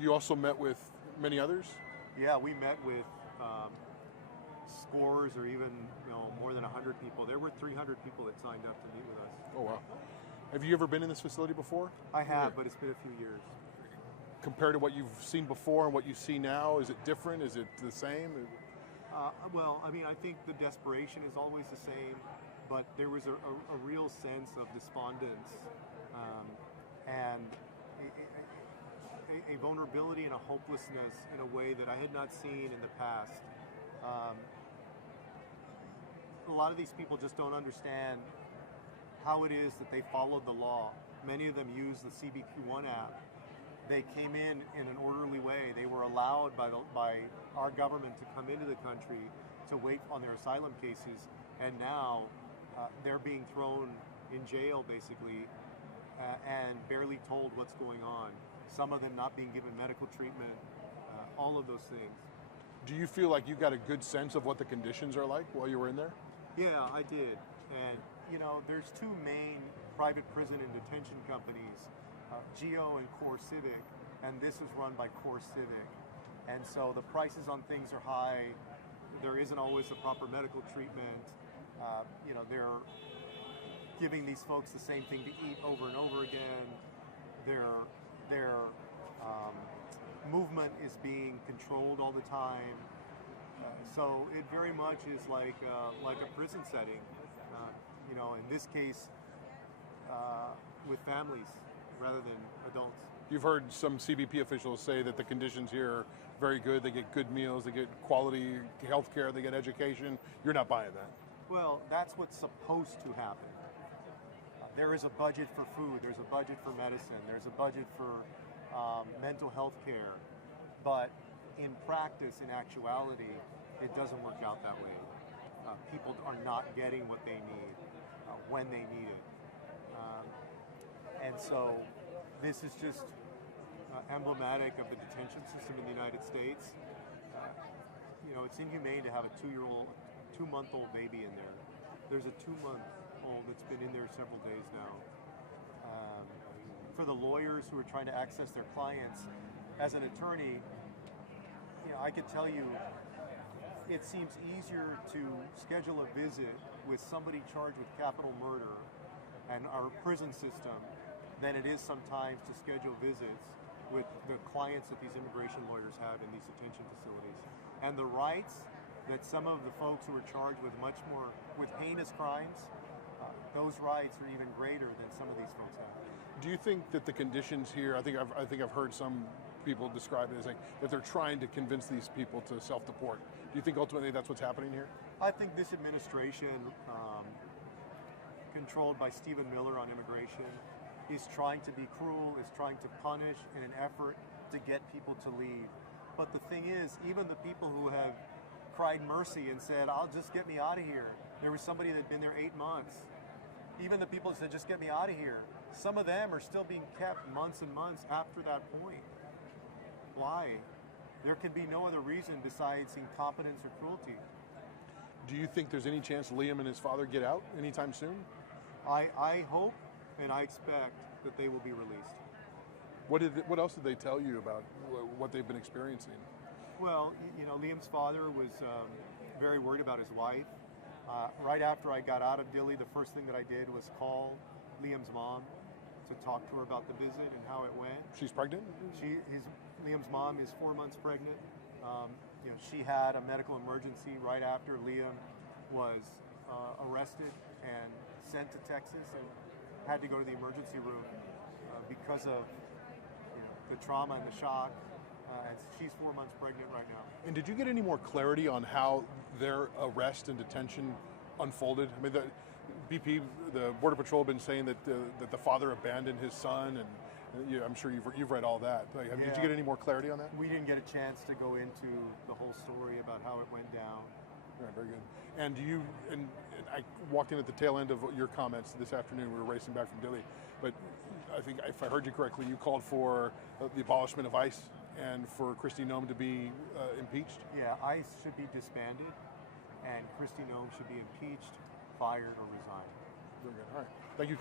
You also met with many others? Yeah, we met with scores or even more than 100 people. There were 300 people that signed up to meet with us. Oh, wow. Have you ever been in this facility before? I have, but it's been a few years. Compared to what you've seen before and what you see now, is it different? Is it the same? Well, I mean, I think the desperation is always the same, but there was a real sense of despondence and a vulnerability and a hopelessness in a way that I had not seen in the past. A lot of these people just don't understand how it is that they followed the law. Many of them use the CBQ1 app. They came in an orderly way. They were allowed by our government to come into the country to wait on their asylum cases, and now they're being thrown in jail basically and barely told what's going on. Some of them not being given medical treatment, all of those things. Do you feel like you got a good sense of what the conditions are like while you were in there? Yeah, I did. And there's two main private prison and detention companies, Geo and Core Civic, and this is run by Core Civic. And so the prices on things are high. There isn't always the proper medical treatment. They're giving these folks the same thing to eat over and over again. Their movement is being controlled all the time. So it very much is like a prison setting. In this case, with families rather than adults. You've heard some CBP officials say that the conditions here are very good. They get good meals, they get quality health care, they get education. You're not buying that? Well, that's what's supposed to happen. There is a budget for food, there's a budget for medicine, there's a budget for mental health care. But in practice, in actuality, it doesn't work out that way. People are not getting what they need when they need it. And so this is just emblematic of the detention system in the United States. It's inhumane to have a 2-month-old baby in there. There's a 2-month-old that's been in there several days now. For the lawyers who are trying to access their clients, as an attorney, I could tell you, it seems easier to schedule a visit with somebody charged with capital murder and our prison system than it is sometimes to schedule visits with the clients that these immigration lawyers have in these detention facilities. And the rights that some of the folks who are charged with with heinous crimes, those rights are even greater than some of these folks have. Do you think that the conditions here, I think I've heard some people describe it as like that they're trying to convince these people to self-deport. Do you think ultimately that's what's happening here? I think this administration, controlled by Stephen Miller on immigration, is trying to be cruel, is trying to punish in an effort to get people to leave. But the thing is, even the people who have cried mercy and said, "I'll just get me out of here." There was somebody that had been there 8 months. Even the people that said, "Just get me out of here," some of them are still being kept months and months after that point. Why? There can be no other reason besides incompetence or cruelty. Do you think there's any chance Liam and his father get out anytime soon? I hope and I expect that they will be released. What else did they tell you about what they've been experiencing? Well, Liam's father was very worried about his wife. Right after I got out of Dilley, the first thing that I did was call Liam's mom to talk to her about the visit and how it went. She's pregnant? Liam's mom is 4 months pregnant. She had a medical emergency right after Liam was arrested and sent to Texas and had to go to the emergency room because of the trauma and the shock. And she's 4 months pregnant right now. And did you get any more clarity on how their arrest and detention unfolded? I mean, the BP, the Border Patrol, have been saying that the father abandoned his son, and I'm sure you've read all that. Like, did you get any more clarity on that? We didn't get a chance to go into the whole story about how it went down. All right, very good. And I walked in at the tail end of your comments this afternoon. We were racing back from Dilley, but I think if I heard you correctly, you called for the abolishment of ICE and for Kristi Noem to be impeached? Yeah, ICE should be disbanded, and Kristi Noem should be impeached, fired, or resigned. Very good. All right. Thank you.